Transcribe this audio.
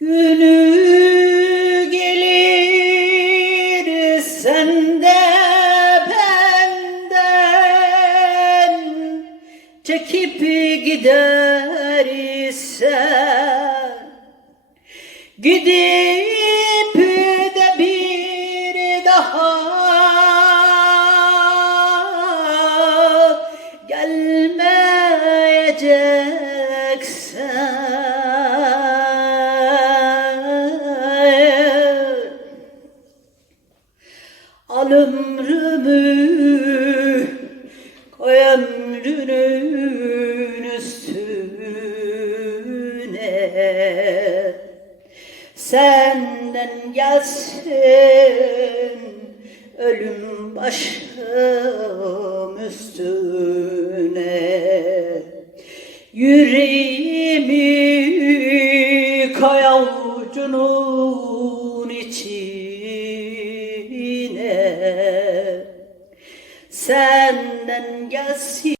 Günü gelir sende benden. Çekip gider ise Gidip de bir daha Al ömrümü koy ömrünün üstüne. Senden gelsin ölüm başım üstüne. Yüreğimi koy avucunun içine Senden gelsin